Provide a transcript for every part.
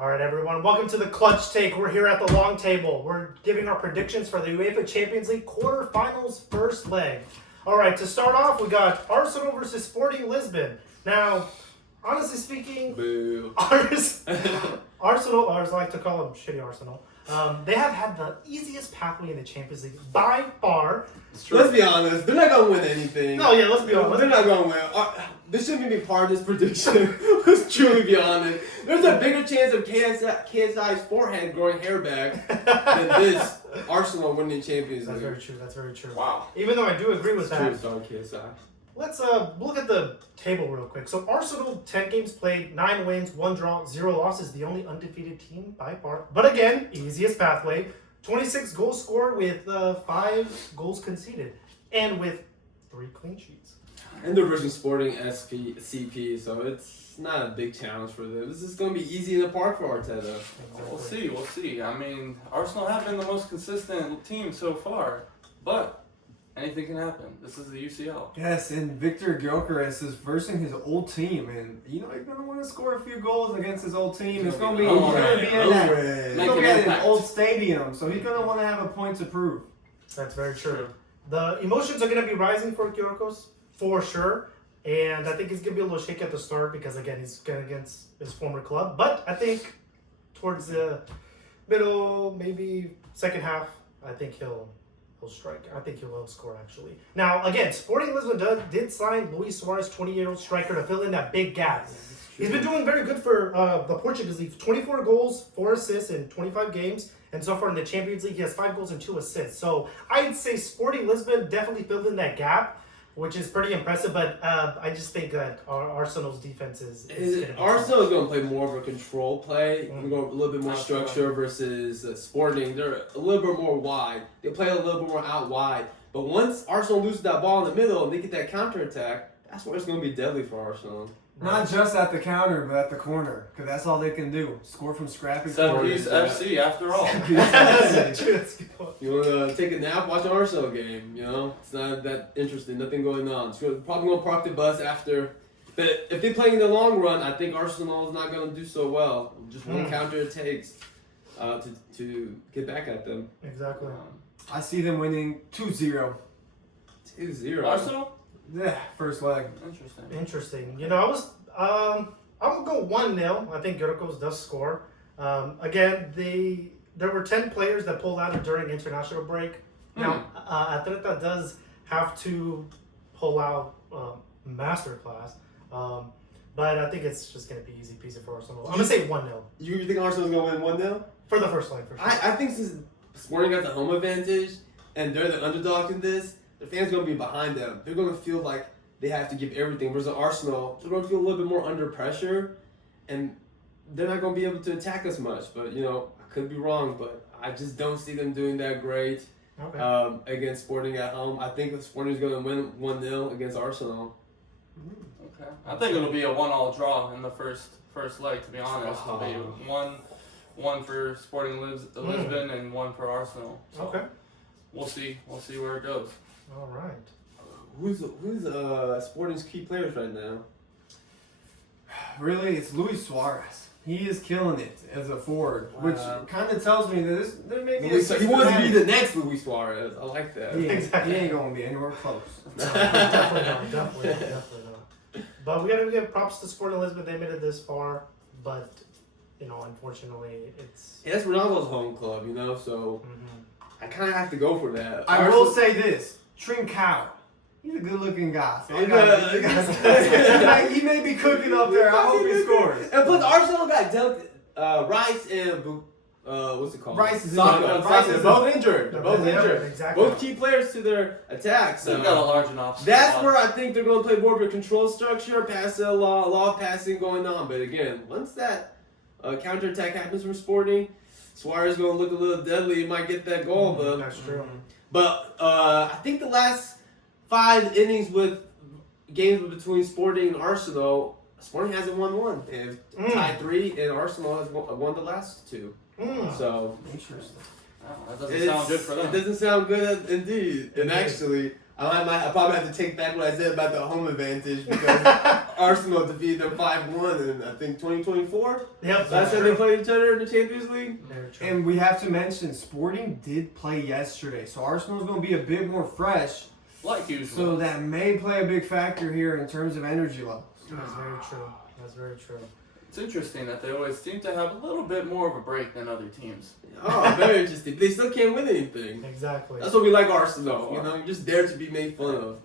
All right, everyone. Welcome to the Clutch Take. We're here at the long table. We're giving our predictions for the UEFA Champions League Quarter-Finals first leg. All right, to start off, we got Arsenal versus Sporting Lisbon. Now, honestly speaking, Boo. Arsenal, or as I like to call them, shitty Arsenal, they have had the easiest pathway in the Champions League by far. Let's be honest, they're not going to win anything. No, yeah, let's be honest. They're not going to win. This shouldn't even be part of this prediction. Let's truly be honest. There's a bigger chance of KSI's forehead growing hair back than this Arsenal winning Champions League. That's very true. Wow. Even though I do agree with that. It's on KSI. Let's look at the table real quick. So Arsenal, 10 games played, 9 wins, 1 draw, 0 losses. The only undefeated team by far. But again, easiest pathway. 26 goals scored with 5 goals conceded. And with 3 clean sheets. And they're versus Sporting CP, so it's not a big challenge for them. This is going to be easy in the park for Arteta. Exactly. We'll see. I mean, Arsenal have been the most consistent team so far, but anything can happen. This is the UCL. Yes, and Victor Gyökeres is versing his old team, and he's going to want to score a few goals against his old team. It's going to be in an old stadium, so he's going to want to have a point to prove. That's very true. The emotions are going to be rising for Gyökeres, for sure. And I think he's going to be a little shaky at the start because, again, he's going against his former club. But I think towards the middle, maybe second half, I think he'll strike. I think he'll score, actually. Now, again, Sporting Lisbon did sign Luis Suarez, 28-year-old striker, to fill in that big gap. He's been doing very good for the Portuguese league. 24 goals, 4 assists in 25 games. And so far in the Champions League, he has 5 goals and 2 assists. So I'd say Sporting Lisbon definitely filled in that gap, which is pretty impressive. But I just think that Arsenal's defense is Arsenal is going to play more of a control play. We're going a little bit more structure versus Sporting. They're a little bit more wide. They play a little bit more out wide. But once Arsenal loses that ball in the middle and they get that counterattack, that's where it's going to be deadly for Arsenal. Not just at the counter, but at the corner, because that's all they can do. Score from scrappy Seventies FC, after all. You want to take a nap, watch an Arsenal game, you know? It's not that interesting, nothing going on. It's probably going to park the bus after. But if they're playing in the long run, I think Arsenal is not going to do so well. Just one counter it takes to get back at them. Exactly. I see them winning 2-0. 2-0. Arsenal? Yeah, first leg. Interesting. You know, I'm gonna go 1-0. I think Gyökeres does score. Again, there were 10 players that pulled out during international break. Now, Atlanta does have to pull out masterclass. But I think it's just gonna be easy peasy for Arsenal. I'm gonna say 1-0 You think Arsenal's going to win 1-0? for the first leg. For sure. I think since Sporting got the home advantage and they're the underdog in this, the fans going to be behind them. They're going to feel like they have to give everything. Whereas Arsenal, they're going to feel a little bit more under pressure, and they're not going to be able to attack as much. But, you know, I could be wrong, but I just don't see them doing that great against Sporting at home. I think Sporting is going to win 1-0 against Arsenal. Okay. I think it'll be a 1-1 draw in the first leg, to be honest. It'll be one for Sporting Lisbon and 1 for Arsenal. So Okay. We'll see where it goes. All right. Who's Sporting's key players right now? Really, it's Luis Suarez. He is killing it as a forward, which kind of tells me that there may be he wants to be the next Luis Suarez. I like that. He ain't going to be anywhere close. Definitely not. But we got to give props to Sporting Lisbon. They made it this far, but you know, unfortunately, it's that's Ronaldo's home club, you know, so I kind of have to go for that. I will say this: Trincao. He's a good-looking guy. So he may be cooking up there. I hope he scores. And plus, Arsenal got Rice and what's it called? Rice is both injured. They're both injured. Exactly. Both key players to their attack. So they've got a large enough. That's where I think they're going to play more of a control structure, a lot of passing going on. But again, once that counterattack happens from Sporting, Suarez is going to look a little deadly. He might get that goal, but that's true. But I think the last 5 innings with games between Sporting and Arsenal, Sporting hasn't won one. They've tied 3, and Arsenal has won the last 2. So interesting. That doesn't sound good for them. It doesn't sound good indeed. And actually, I probably have to take back what I said about the home advantage because Arsenal defeated them 5-1 in I think 2024. Yep. Last time they played each other in the Champions League. Very true. And we have to mention, Sporting did play yesterday, so Arsenal's going to be a bit more fresh. Like usual. So that may play a big factor here in terms of energy levels. That's very true. That's very true. It's interesting that they always seem to have a little bit more of a break than other teams. Oh, very interesting. They still can't win anything. Exactly. That's what we like Arsenal. You know, you're just there to be made fun of.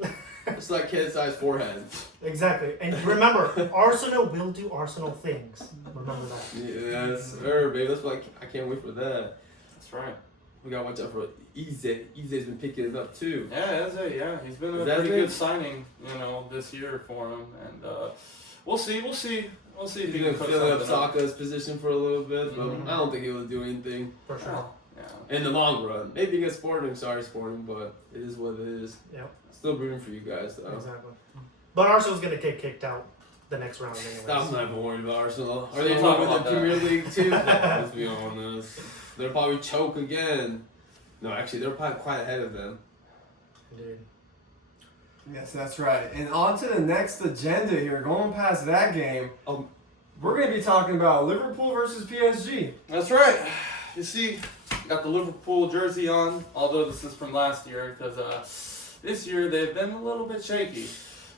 It's like KSI's forehead. Exactly. And remember, Arsenal will do Arsenal things. Remember that. Yes, sir, babe. That's why I can't wait for that. That's right. We gotta watch out for Ize. Ize's been picking it up too. Yeah, that's it. Yeah, he's been a Is that pretty it? good signing, this year for him, and we'll see if he He's can gonna put fill up something up. Saka's position for a little bit, but Mhm. I don't think he'll do anything For sure. Yeah. in the long run. Maybe against Sporting, but it is what it is. Yep. Still rooting for you guys though. Exactly. But Arsenal's going to get kicked out the next round I'm anyways. not even worried about Arsenal. Are they Don't talking talk about about the that. Premier League too? Let's be honest. They'll probably choke again. No, actually, they're probably quite ahead of them. Indeed. Yes, that's right. And on to the next agenda here. Going past that game, we're going to be talking about Liverpool versus PSG. That's right. You see, got the Liverpool jersey on, although this is from last year, because this year they've been a little bit shaky.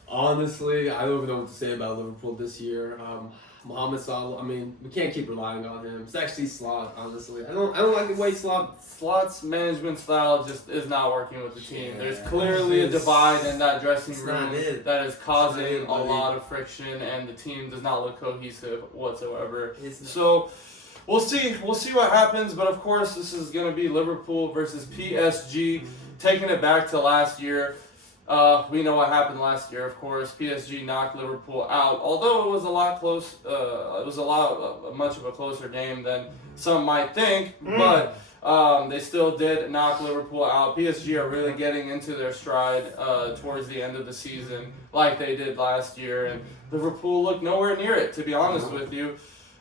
Honestly, I don't even know what to say about Liverpool this year. Mohamed Salah, I mean, we can't keep relying on him. It's actually Slot, honestly. I don't like the way Slot's management style just is not working with the team. Yeah. There's clearly a It's- divide in that dressing it's room not it. that is causing It's a not it, buddy. lot of friction, and the team does not look cohesive whatsoever. It's So we'll see what happens, but of course this is going to be Liverpool versus PSG, taking it back to last year. We know what happened last year, of course. PSG knocked Liverpool out, although it was a lot close. It was much of a closer game than some might think, but they still did knock Liverpool out. PSG are really getting into their stride towards the end of the season, like they did last year, and Liverpool looked nowhere near it, to be honest with you.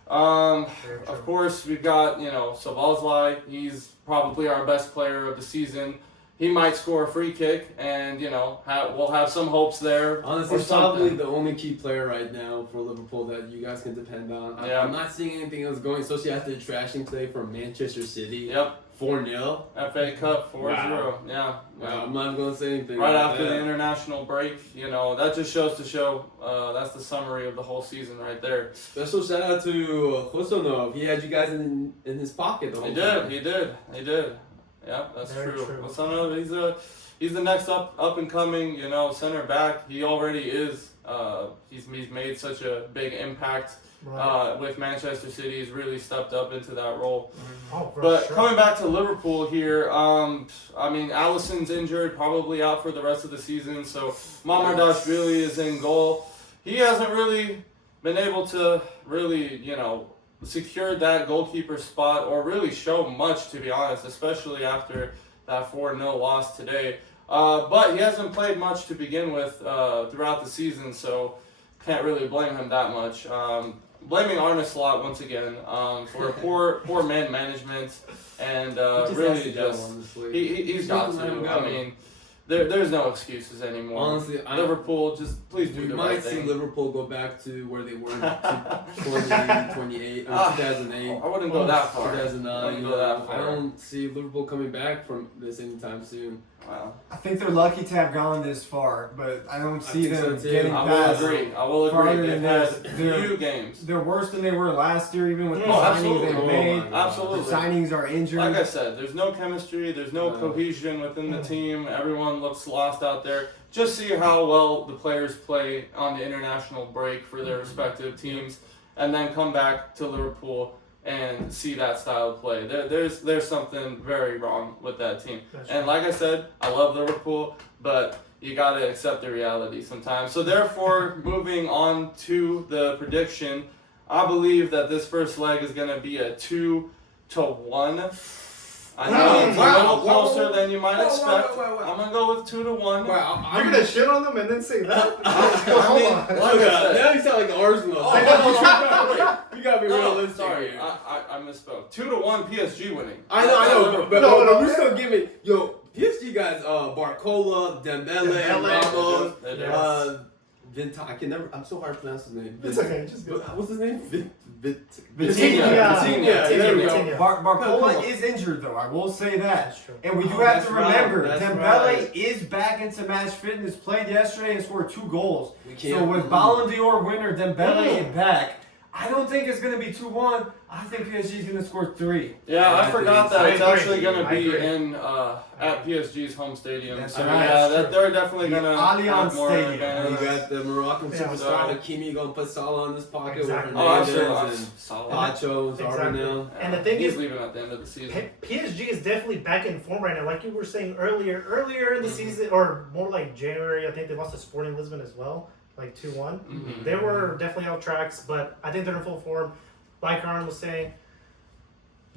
Of course, we've got Szoboszlai. He's probably our best player of the season. He might score a free kick, and we'll have some hopes there. honestly or probably something. the only key player right now for Liverpool that you guys can depend on. Yeah. I'm not seeing anything else going, especially after the trashing today from Manchester City. Yep, 4-0. FA Cup 4-0. Wow. Yeah. Wow, I'm not going to say anything Right about after that. the international break, that just shows to show. That's the summary of the whole season right there. Special shout out to Khosonov. He had you guys in his pocket the whole He time. did. Yeah, that's Very true. true. Well, he's the next up and coming, center back. He already is. He's made such a big impact Right. with Manchester City. He's really stepped up into that role. Oh, for But sure. coming back to Liverpool here, Alisson's injured, probably out for the rest of the season. So Mamardashvili is in goal. He hasn't really been able to secure that goalkeeper spot or really show much, to be honest, especially after that 4-0 loss today. But he hasn't played much to begin with throughout the season, so can't really blame him that much. Blaming Arne Slot once again for poor man management and He just has really to go, just honestly. he's got Let him to. go. I mean, there's no excuses anymore. Honestly, Liverpool, just please do we the might right see thing. Liverpool go back to where they were in 2008 or 2008. I wouldn't go that far. 2009. Wouldn't go that far. I don't see Liverpool coming back from this anytime soon. Wow. I think they're lucky to have gone this far, but I don't see think them so too. getting I past. will agree. farther They've than had this. few games. They're worse than they were last year, even with the Oh, signings absolutely. they've Oh made. my God. Absolutely. The signings are injured. Like I said, there's no chemistry, there's no No. cohesion within the team. Everyone looks lost out there. Just see how well the players play on the international break for their respective teams, and then come back to Liverpool and see that style of play. There's something very wrong with that team. That's And right. like I said, I love Liverpool, but you got to accept the reality sometimes. So therefore, moving on to the prediction, I believe that this first leg is going to be a 2-1. I know it's a little closer than you might expect. I'm going to go with 2-1. Wow, You're gonna shit on them and then say that? I mean, Hold on. like I said, now you sound like Arsenal. Oh, You gotta be no, realistic sorry, here. I misspoke. 2-1 PSG winning. I know, No, but no, we're still giving. Yo, PSG guys, Barcola, Dembele, Ramos, I'm so hard to pronounce his name. It's okay, just go. What's his name? Vitinha. There we go. Vitinha. Barcola is injured though. I will say that. That's true. And we do Oh, have that's to right. remember, That's Dembele right. is back into match fitness. Played yesterday and scored 2 goals. We So can't- with Ballon d'Or winner Dembele back, I don't think it's going to be 2-1. I think PSG is going to score 3. Yeah, I I forgot think that so. it's I actually agree. going to I be agree. in at PSG's home stadium. That's I mean, right. yeah, That's that true. they're definitely The going to Allianz have more Stadium. advantage. You got the Moroccan Yeah, superstar Salah. Hakimi gonna put Salah in his pocket Exactly. with Oh, Hernandez absolutely. and Solid. Pacho, Exactly. Zarbanel. And the thing he's is, leaving at the end of the season. PSG is definitely back in form right now. Like you were saying earlier in the Mhm. season, or more like January, I think they lost to Sporting Lisbon as well, like 2-1. Mhm. They were definitely out tracks, but I think they're in full form. Like Aaron was saying,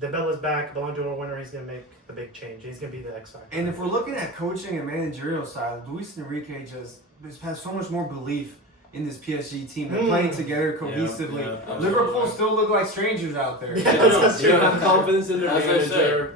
Dembele's back, Ballon d'Or winner. He's gonna make the big change. He's gonna be the X factor. And if we're looking at coaching and managerial side, Luis Enrique just has so much more belief in this PSG team. They're playing together cohesively. yeah, Liverpool still look like strangers out there. Yeah. They don't have confidence in their As I manager.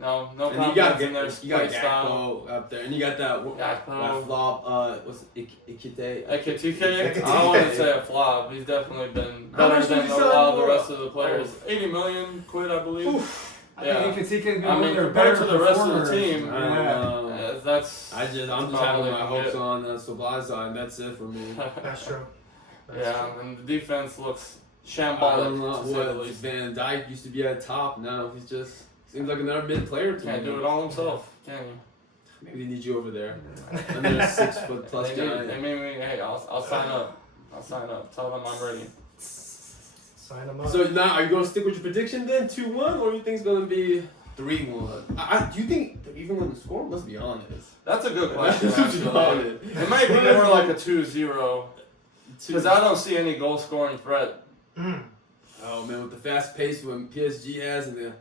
No And you got confidence in their you got play style. Gakpo up there, and you got that Gakpo. flop. What's Ikite? Ekitike, I wouldn't say a flop. He's definitely been How better much than did a he lot sign of the for? rest of the players. 80 million quid, I believe. I Yeah. think Ekitike could be I one mean, of their compared better to the rest of the performers. team, I don't know. That's I'm just probably having my can hopes get. on Sablaza, and that's it for me. That's true. That's Yeah, true. and the defense looks I shambolic, don't know to say the what least. Van Dijk used to be at top. Now he's just seems like another mid player to Can't me. do it all himself, can you? Maybe they need you over there. Another 6 foot plus They giant. made me, hey, I'll sign up. I'll sign up. Tell them I'm ready. Sign him up. So now, are you going to stick with your prediction then, 2-1, or do you think it's going to be 3-1? Do you think they're even going to score? Let's be honest. That's a good question, Let's be actually. honest. It might be more like a 2-0, because I don't see any goal-scoring threat. Mm, Oh man, with the fast pace when PSG has and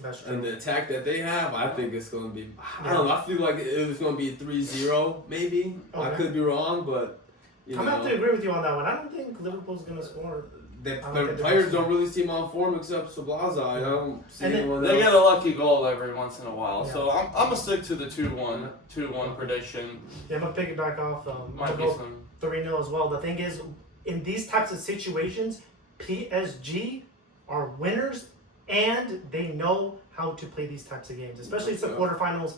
that's true. the attack that they have, I think it's going to be. I don't know. I feel like it was going to be 3-0, maybe. I Okay. could be wrong, but you I'm gonna have to know, agree with you on that one. I don't think Liverpool's gonna score. the I don't the think players they're- don't really seem on form except Sablaza. I don't see And then anyone They else. get a lucky goal every once in a while, Yeah. so I'm gonna stick to the 2-1 prediction. Yeah, I'm gonna piggyback off. I'm Might gonna be go some. 3-0 as well. The thing is, in these types of situations, PSG are winners and they know how to play these types of games, especially the Yeah. quarterfinals,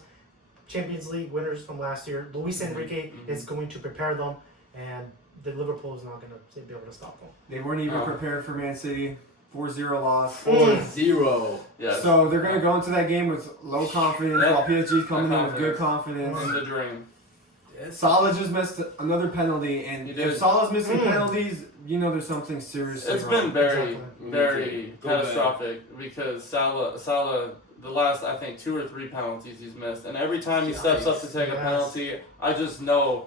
Champions League winners from last year. Luis Enrique Mhm. is going to prepare them, and the Liverpool is not going to be able to stop them. They weren't even Oh. prepared for Man City. 4-0 loss. 4-0. Yeah. So they're going to go into that game with low confidence, Yeah. while PSG coming in with good Confidence. confidence. In the dream. Salah just missed another penalty, and He if did. Salah's missing Mm. penalties, you know there's something seriously It's wrong. been very, Exactly. very Go back. catastrophic because Salah, the last I think 2 or 3 penalties he's missed, and every time he steps up to take a Yes. penalty, I just know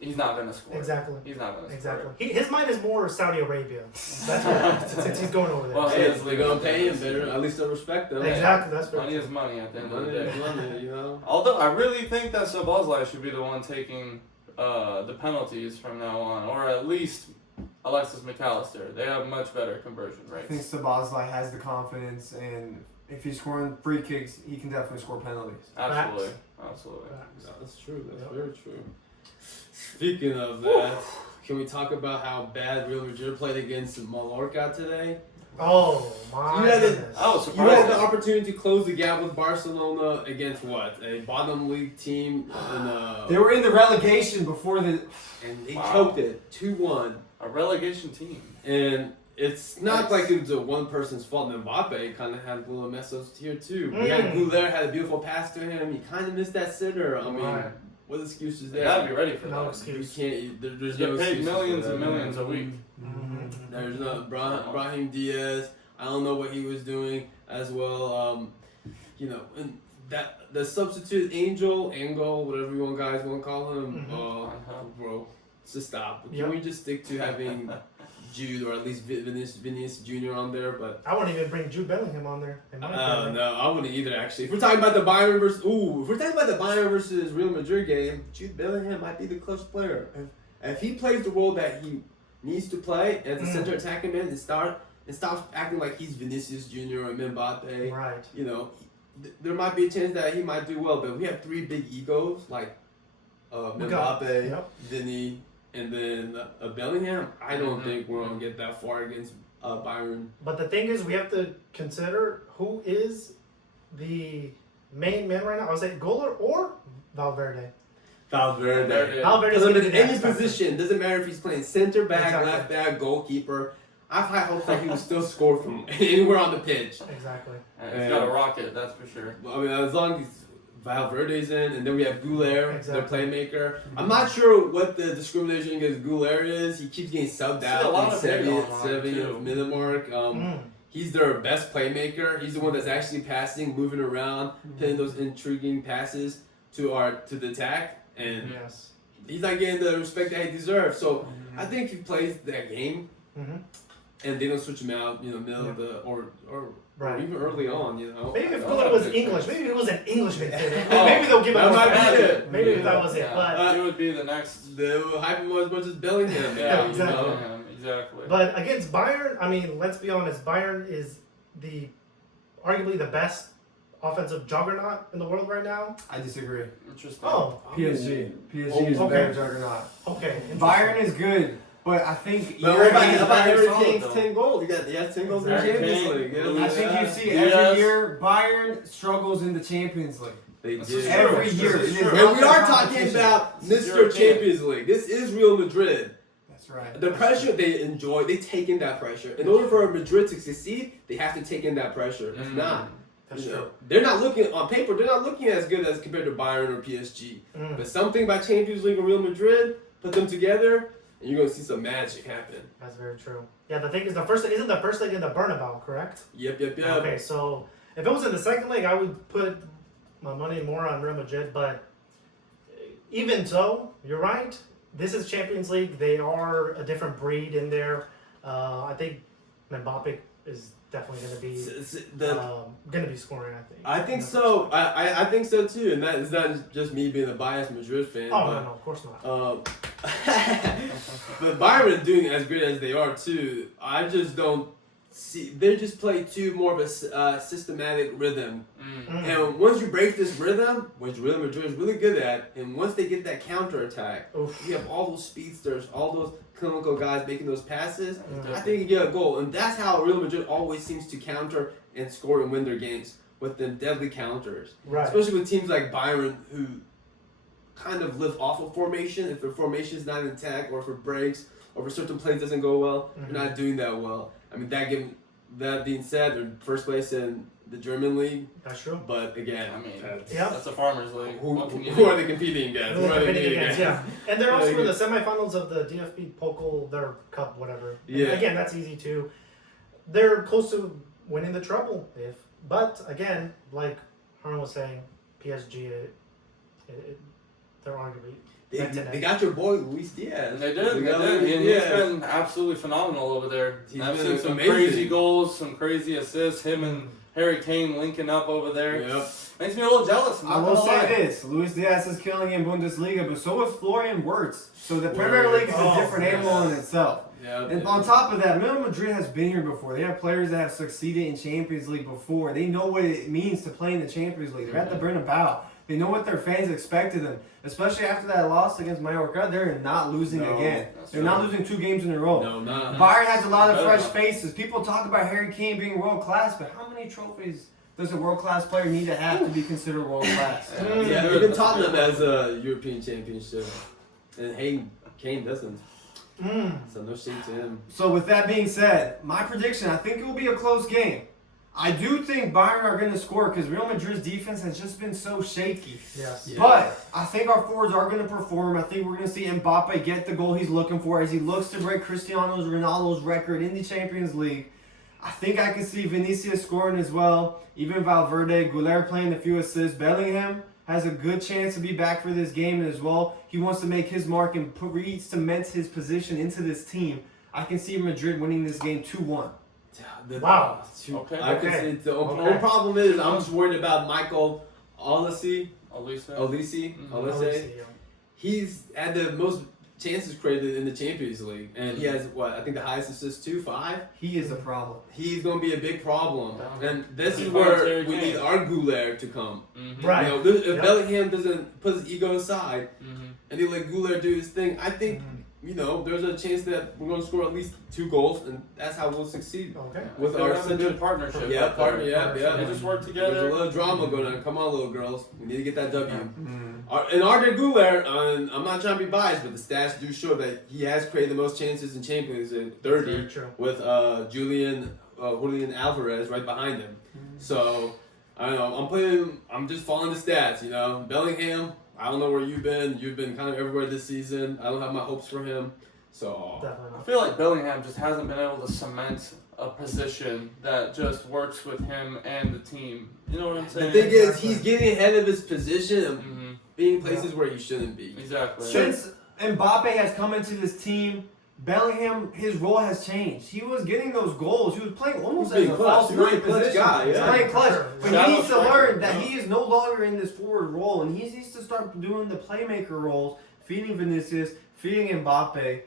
he's not gonna score. Exactly. He's not gonna Exactly. His mind is more Saudi Arabia. That's what, since he's going over there. Well, Hey, yeah. if they're gonna pay him better, at least they'll respect them. Exactly. That's score. very Money true. is money at the end of the Money day. is money, you know. Although I really think that Szoboszlai should be the one taking the penalties from now on, or at least Alexis McAllister. They have much better conversion I think rates. Sabazlai has the confidence, and if he's scoring free kicks, he can definitely score penalties. Absolutely, absolutely. Facts. That's true. That's Yep. very true. Speaking of that, can we talk about how bad Real Madrid played against Mallorca today? Oh my You had it- goodness. I was You surprised. had the opportunity to close the gap with Barcelona against what? A bottom league team, They were in the relegation before the. and they Wow. choked it 2-1. A relegation team. And it's not Nice. like it was a one person's fault. And Mbappe kind of had little mess ups here too. We had Mm. Goulet had a beautiful pass to him. He kind of missed that sitter. I mean, Right. what excuse is They there? gotta be ready for No that. excuse. You can't. There's You no get paid excuses for millions that, and man. millions a week. Mhm. There's no Brahim Diaz. I don't know what he was doing as well. You know, and that the substitute Angel, whatever you guys want to call him. Bro, just stop. Can Yep. we just stick to having Jude or at least Vinicius Jr. on there? But I wouldn't even bring Jude Bellingham on there. in my opinion. no, I wouldn't either. Actually, if we're talking about the Bayern versus Real Madrid game, Jude Bellingham might be the clutch player. If he plays the role that he needs to play as a center attacking man and stops acting like he's Vinicius Jr. or Mbappe, Right. you know, there might be a chance that he might do well, but we have three big egos like Mbappe, Vinny, and then Bellingham. I don't think we're gonna get that far against Bayern. But the thing is, we have to consider who is the main man right now. I was like Goller or Valverde. Valverde. Valverde's Because gonna in be any next, I think. position, doesn't matter if he's playing center back, Exactly. left back, goalkeeper. I have high hopes that he will still score from anywhere on the pitch. Exactly. He's got a rocket, that's for sure. I mean, as long as Valverde's in, and then we have Ucl, Exactly. their playmaker. I'm not sure what the discrimination against Ucl is. He keeps getting subbed out a lot in of hate online, 70th too. minute mark. He's their best playmaker. He's the one that's actually passing, moving around, hitting those intriguing passes to the attack, and Yes. he's not getting the respect that he deserves. So I think if he plays that game, and they don't switch him out, middle of the or Right. even early on, Maybe if Oh, Goller was that makes English, sense. maybe it was an English midfielder. Oh, Maybe they'll give him that more might be credit. it. Maybe Yeah. that was it. Yeah. But It would be the next. they will hype him as much as Bellingham. Yeah, you exactly. know? Exactly. But against Bayern, I mean, let's be honest. Bayern is arguably the best offensive juggernaut in the world right now. I disagree. Interesting. Oh, PSG is a okay. better juggernaut. okay. interesting. Bayern is good, but I think But what about very Harry solid, Kane's though. 10 goals? He has 10 goals in the Harry Champions Kane, League. Yeah, Luis I think you see Diaz. every year Bayern struggles in the Champions League. They This did. is Every true. year. This is It is true. not And we their are talking competition. about This is Mr. European. Champions League. This is Real Madrid. That's right. The pressure they enjoy, they take in that pressure. In order for Madrid to succeed, they have to take in that pressure. If not, That's you know, true. they're not looking on paper. They're not looking as good as compared to Bayern or PSG. But something about Champions League and Real Madrid, put them together, and you're gonna see some magic happen. That's very true. Yeah, the thing is, the first leg isn't the first leg in the Bernabeu, correct? Yep. Okay, so if it was in the second leg, I would put my money more on Real Madrid. But even so, you're right. This is Champions League. They are a different breed in there. I think Mbappe is definitely going to be scoring. I think so. I think so too, and that is not just me being a biased Madrid fan. Oh but, no, of course not. but Bayern is doing as great as they are too. I just don't see. They just play too more of a systematic rhythm. And once you break this rhythm, which Real Madrid is really good at, and once they get that counter attack, you have all those speedsters, all those clinical guys making those passes. I think you get a goal, and that's how Real Madrid always seems to counter and score and win their games with them deadly counters. Right. Especially with teams like Bayern, who kind of live off of formation. If their formation is not intact, or if it breaks, or if a certain play doesn't go well, they're not doing that well. I mean, that being said, they're first place in the German league. That's true. But again, I mean, Yeah. that's a farmers league. What can you who do? are they competing against? Who Who are are they competing competing against, against? yeah. And they're also in the semifinals of the DFB Pokal, their cup, whatever. And Yeah. again, that's easy too. They're close to winning the treble, but again, like Harlan was saying, PSG, they're arguably They got your boy Luis Diaz. And they did. And Luis he's Diaz. been absolutely phenomenal over there. He's I've been seen some amazing. crazy goals, some crazy assists. Him and Harry Kane linking up over there. Yep. Makes me a little jealous. I will say this: Luis Diaz is killing in Bundesliga, but so is Florian Wirtz. So the Premier League is a different animal in itself. Yeah, And on top of that, Real Madrid has been here before. They have players that have succeeded in Champions League before. They know what it means to play in the Champions League. They're at the Bernabeu. They know what their fans expected them, especially after that loss against Mallorca. They're not losing again. They're not losing 2 games in a row. No, not. Bayern has a lot of fresh faces. People talk about Harry Kane being world class, but how many trophies does a world class player need to have to be considered world class? Yeah, even Tottenham has a European championship, and Kane doesn't. So no shade to him. So with that being said, my prediction, I think it will be a close game. I do think Bayern are going to score because Real Madrid's defense has just been so shaky. Yes. Yeah. But I think our forwards are going to perform. I think we're going to see Mbappe get the goal he's looking for as he looks to break Cristiano Ronaldo's record in the Champions League. I think I can see Vinicius scoring as well. Even Valverde, Ucl playing a few assists. Bellingham has a good chance to be back for this game as well. He wants to make his mark and cement his position into this team. I can see Madrid winning this game 2-1. Wow. Okay. I can Okay. say the Okay. only problem is I'm just worried about Michael Olise. Olise. Olise. Obviously, yeah. He's had the most chances created in the Champions League, and he has I think the highest assists too, 5. He is a problem. He's going to be a big problem, and this is He's where voluntary we need game. our Goulet to come. Right. You know, if Yep. Bellingham doesn't put his ego aside and they let Goulet do his thing, I think you know there's a chance that we're going to score at least 2 goals, and that's how we'll succeed. Okay. With They our have a good partnership. Yeah, up partner, there. yeah. They just work There's together. a little drama going on. Come on, little girls. We need to get that W. And Arda Güler, I'm not trying to be biased, but the stats do show that he has created the most chances in Champions League, 30, Very true. with Julian Alvarez right behind him. So, I don't know. I'm just following the stats, you know. Bellingham, I don't know where you've been. You've been kind of everywhere this season. I don't have my hopes for him. So, Definitely. I feel like Bellingham just hasn't been able to cement a position that just works with him and the team. You know what I'm the saying? thing is, he's getting ahead of his position and being places where he shouldn't be. Exactly. Since Mbappe has come into this team, Bellingham, his role has changed. He was getting those goals. He was playing almost He's as a being clutch. false He's really nine a clutch position. guy, He's yeah. playing clutch. Sure. But Shadow he needs to striker, learn that yeah. he is no longer in this forward role, and he needs to start doing the playmaker roles, feeding Vinicius, feeding Mbappe,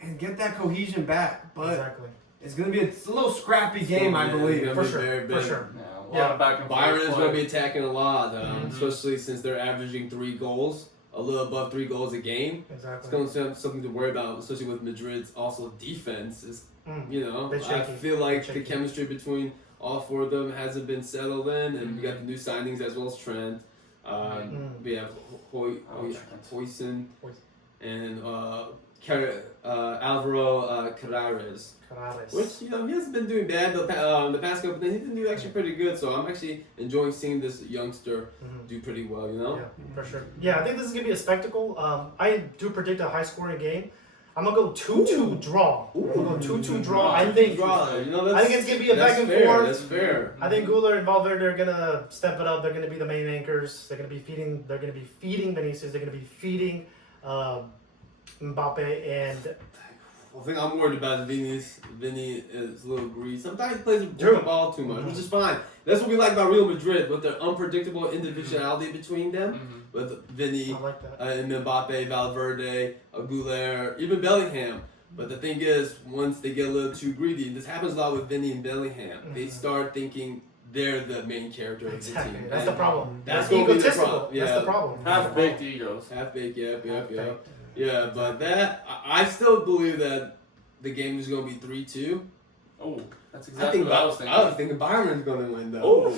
and get that cohesion back. But Exactly. it's going to be a little scrappy game, I believe. Yeah, For be sure. very For big. sure. Yeah, a lot of back and forth. Byron is play. going to be attacking a lot, especially since they're averaging 3 goals, a little above 3 goals a game. It's Exactly. going to have something to worry about, especially with Madrid's also defense. Is you know, Bit I shaky. feel like Bit the shaky. chemistry between all 4 of them hasn't been settled in, and we got the new signings as well as Trent. We have Hoyson and Alvaro Carreras. Carreras. Which, you know, he hasn't been doing bad the past couple days. He's been doing actually pretty good. So I'm actually enjoying seeing this youngster do pretty well, you know? Yeah, for sure. Yeah, I think this is going to be a spectacle. I do predict a high-scoring game. I'm going to go 2-2 draw. I'm going to go 2-2 draw. I think You know, I think it's going to be a that's back and fair. forth. That's fair. I think Güler and Valverde are gonna step it up. They're gonna be the main anchors. They're gonna be feeding. They're gonna be feeding Vinicius. They're gonna be feeding Mbappe. And The thing I'm worried about is Vinny is a little greasy. Sometimes he plays with True. the ball too much, which is fine. That's what we like about Real Madrid, with their unpredictable individuality between them. With Vinny I like that. and Mbappe, Valverde, Güler, even Bellingham. But the thing is, once they get a little too greedy, and this happens a lot with Vinny and Bellingham, they start thinking they're the main character of the Exactly. team. That's the problem. That's That's gonna be the egotistical. problem. That's Yeah. the problem. Half-baked egos. Half baked, yep. Half-baked. Yeah, but I still believe that the game is going to be 3-2. Oh, that's I exactly think what I was thinking. I was thinking Byron's going to win, though. Oh,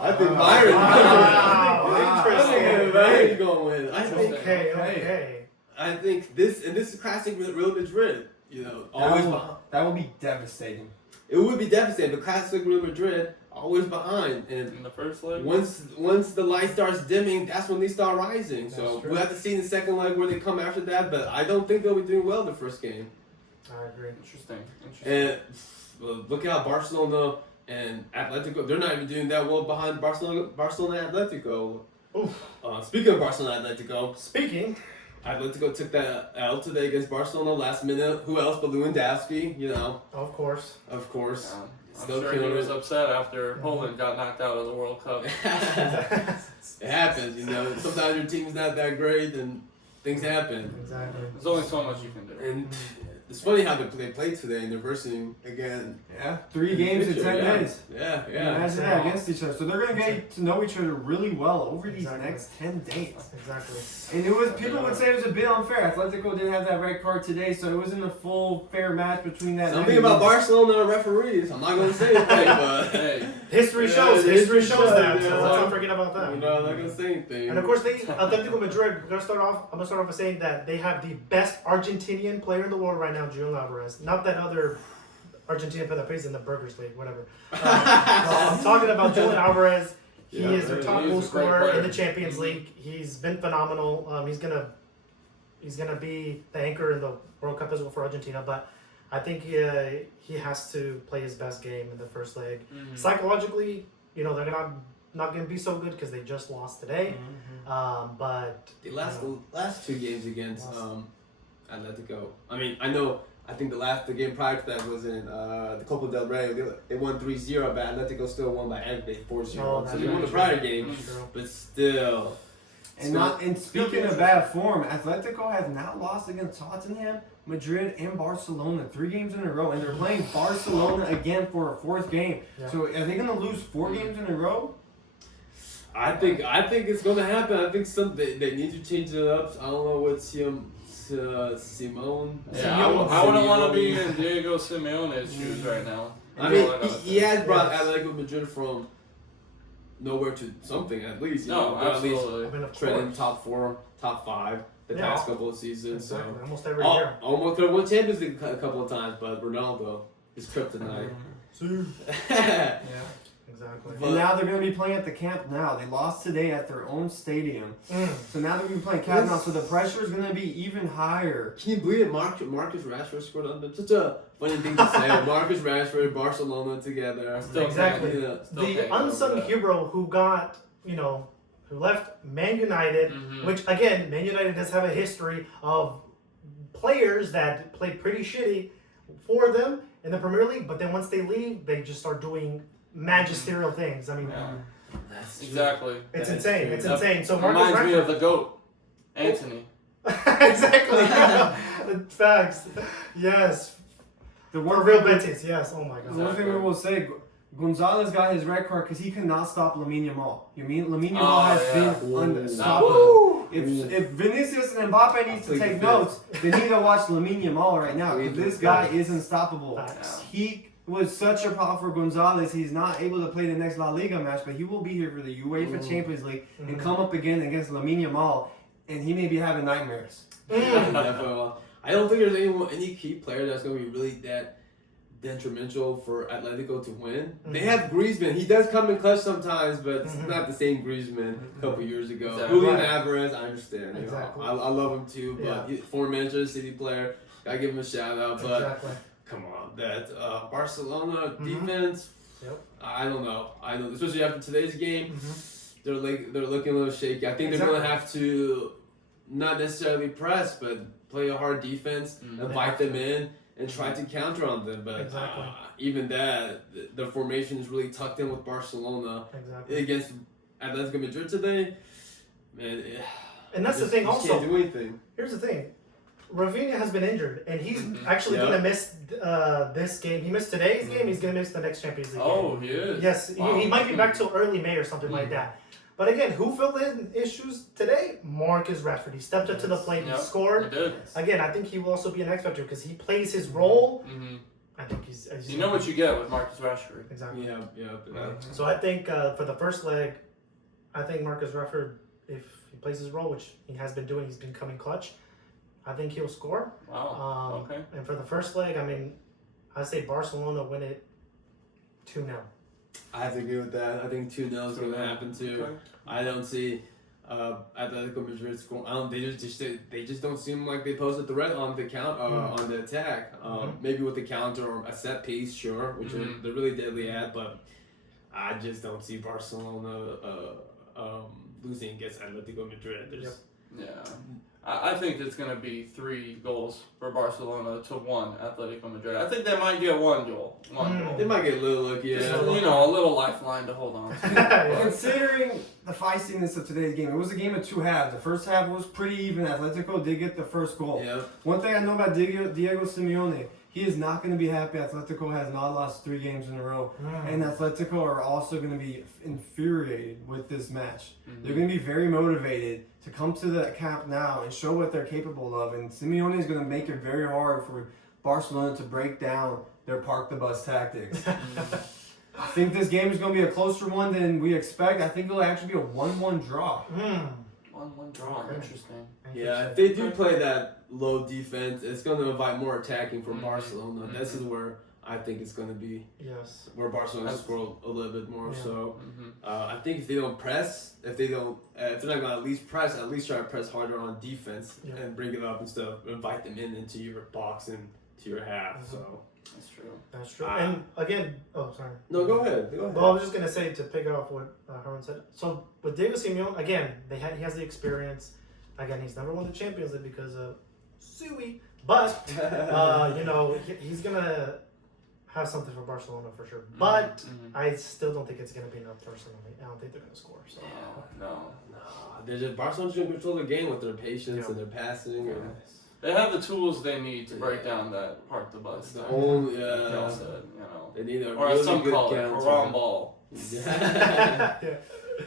I think Wow. Byron's Wow. I think Byron's going to win. Okay. I think this is classic Real Madrid. You know, always behind. That will be devastating. It would be devastating, but classic Real Madrid always behind, and in the first leg. once the light starts dimming, that's when they start rising. So That's true. we'll have to see in the second leg where they come after that. But I don't think they'll be doing well the first game. I agree. Interesting. And look at Barcelona and Atletico. They're not even doing that well behind Barcelona and Atletico. Oof. Speaking of Barcelona and Atletico, Speaking. Atletico took that L today against Barcelona last minute. Who else but Lewandowski? You know, Of course. of course. I'm Still sure he killing was it. upset after Poland got knocked out of the World Cup. It happens, you know. Sometimes your team's not that great and things happen. Exactly. There's only so much you can do. And it's funny how they played today and they're versing again. Yeah, 3 games in 10 yeah. days. Yeah. Imagine that against each other. So they're gonna get to know each other really well over these Exactly. next 10 days. Exactly. And it was people would say it was a bit unfair. Atletico didn't have that red card today, so it wasn't a full fair match between that. Something about Barcelona referees. I'm not gonna say anything, but Hey, History Yeah, shows. History shows shows, that. yeah. So let's not forget about that. I'm not gonna say anything. And of course, Atletico Madrid. I'm gonna start off by saying that they have the best Argentinian player in the world right now, Julian Alvarez. Not that other Argentinian player that plays in the Burgers League, whatever. I'm talking about Julian Alvarez. He Yeah, is their top he is goal a great scorer player. in the Champions League. He's been phenomenal. He's gonna be the anchor in the World Cup as well for Argentina. But I think he has to play his best game in the first leg. Psychologically, you know, they're not gonna be so good because they just lost today. But the last 2 games against Atletico. I think the game prior to that was in the Copa del Rey. They won 3-0, but Atletico still won by aggregate 4-0. Oh, so that's they won the right. prior game, True. but still. And speaking of bad form, Atletico has now lost against Tottenham, Madrid, and Barcelona 3 games in a row, and they're playing Barcelona again for a 4th game. Yeah. So are they going to lose 4 games in a row? I think it's gonna happen. I think they need to change it up. I don't know what Simone. Yeah, I wouldn't want to be in Diego Simeone's shoes right now. I mean, he has brought Atletico Madrid from nowhere to something at least. No, at least absolutely. I mean, of trending course. top 4, top 5 the Yeah. past couple of seasons. Exactly. So Almost every year. almost could have won Champions League a couple of times, but Ronaldo is kryptonite. Yeah, exactly. But- And now they're going to be playing at the Camp Nou. They lost today at their own stadium. So now they're going to be playing Camp Nou. So the pressure is going to be even higher. Can you believe it? Marcus Rashford scored on them. Such a funny thing to say. Marcus Rashford, Barcelona together. Still Exactly. Yeah. The unsung hero who got, who left Man United, which again, Man United does have a history of players that play pretty shitty for them in the Premier League, but then once they leave, they just start doing magisterial things. I mean, Yeah. That's true. Exactly. it's That's insane. true. It's That insane. So Marcus Reminds me of Rashford. the GOAT, Anthony. Exactly. Facts. Yes. The For one real thing- Betis. Yes. Oh my The God. one thing we will say, Gonzalez got his red card because he could not stop Lamine Yamal. Lamine Yamal Oh, has yeah. been Ooh. unstoppable. Ooh. If Vinicius and Mbappe need to Please take do. notes, they need to watch Lamine Yamal right now. Please This do. guy is unstoppable. Facts. He was such a problem for Gonzalez. He's not able to play the next La Liga match, but he will be here for the UEFA Ooh. Champions League and Mhm. come up again against Lamine Yamal, and he may be having nightmares. Definitely. I don't think there's any key player that's going to be really that detrimental for Atletico to win. They have Griezmann. He does come in clutch sometimes, but it's not the same Griezmann a couple years ago. Exactly. Julian Right. Alvarez, I understand. Exactly. I love him too, but Yeah. he's former Manchester City player. Gotta give him a shout out. But Exactly. come on, that Barcelona Mhm. defense. Yep. I don't know. Especially after today's game. Mhm. They're looking a little shaky. I think they're going to Exactly. have to not necessarily press, but play a hard defense, invite them in, and try to counter on them. But Exactly. even that, the formation is really tucked in with Barcelona Exactly. against Atletico Madrid today. Man, And that's the thing. you Also, can't do anything. here's the thing. Rafinha has been injured, and he's actually Yeah. going to miss this game. He missed today's game. He's going to miss the next Champions League Oh, game. he is. Yes, Wow. he might be back till early May or something like that. But again, who filled in issues today? Marcus Rashford. He stepped up to the plate. Yep. He scored. He did. Again, I think he will also be an X factor because he plays his role. Mm-hmm. I think he's You know what you get with Marcus Rashford. exactly. Yeah. So I think for the first leg, I think Marcus Rashford, if he plays his role, which he has been doing, he's been coming clutch. I think he'll score. Wow. Okay. And for the first leg, I mean, I say Barcelona win it 2-0. I have to agree with that. I think 2-0 is going to happen too. Okay. I don't see Atletico Madrid score. They just don't seem like they pose a threat on the on the attack. Maybe with the counter or a set piece, sure, which they're really deadly at. But I just don't see Barcelona losing against Atletico Madrid. There's, Yeah. I think it's going to be 3 goals for Barcelona to 1 Atletico Madrid. I think they might get 1 goal. They might get a little lucky. Just, Yeah. a little lifeline to hold on to. Yeah. Considering the feistiness of today's game, it was a game of 2 halves. The first half was pretty even. Atletico did get the first goal. Yeah. One thing I know about Diego Simeone, he is not going to be happy. Atletico has not lost 3 games in a row. And Atletico are also going to be infuriated with this match. They're going to be very motivated to come to the Camp Nou and show what they're capable of. And Simeone is going to make it very hard for Barcelona to break down their park the bus tactics. I think this game is going to be a closer one than we expect. I think it'll actually be a 1-1 draw. 1-1 draw. Interesting. Yeah, if they do play that low defense, it's going to invite more attacking from Barcelona. This is where I think it's going to be Yes. where Barcelona will score a little bit more. Yeah. So I think if they don't press, if they're not going to at least press, at least try to press harder on defense Yeah. and bring it up instead of invite them into your box and to your half. So That's true. That's true. And again, sorry. no, go ahead. Well, I was just gonna say to pick off what Herman said. So with Diego Simeone, again, he has the experience. Again, he's never won the Champions League because of Suey, but he's gonna have something for Barcelona for sure. But Mhm. I still don't think it's going to be enough personally. I don't think they're going to score. So. No. They're just Barcelona's going to control the game with their patience and their passing. And They have the tools they need to break down that park the bus. the only, Like y'all said, they need a or really as some good call it, counter. Haram ball. Yeah.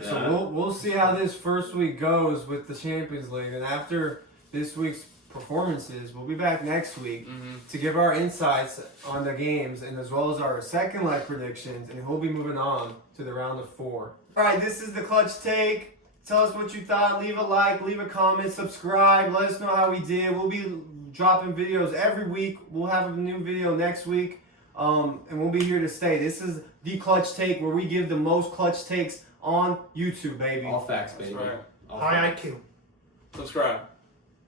So we'll see how this first week goes with the Champions League, and after this week's performances, we'll be back next week to give our insights on the games and as well as our second leg predictions, and we'll be moving on to the round of 4. All right, this is the Clutch Take. Tell us what you thought. Leave a like, leave a comment, subscribe. Let us know how we did. We'll be dropping videos every week. We'll have a new video next week, and we'll be here to stay. This is the Clutch Take, where we give the most clutch takes on YouTube, baby. All facts, baby. That's right. All High facts. IQ. Subscribe.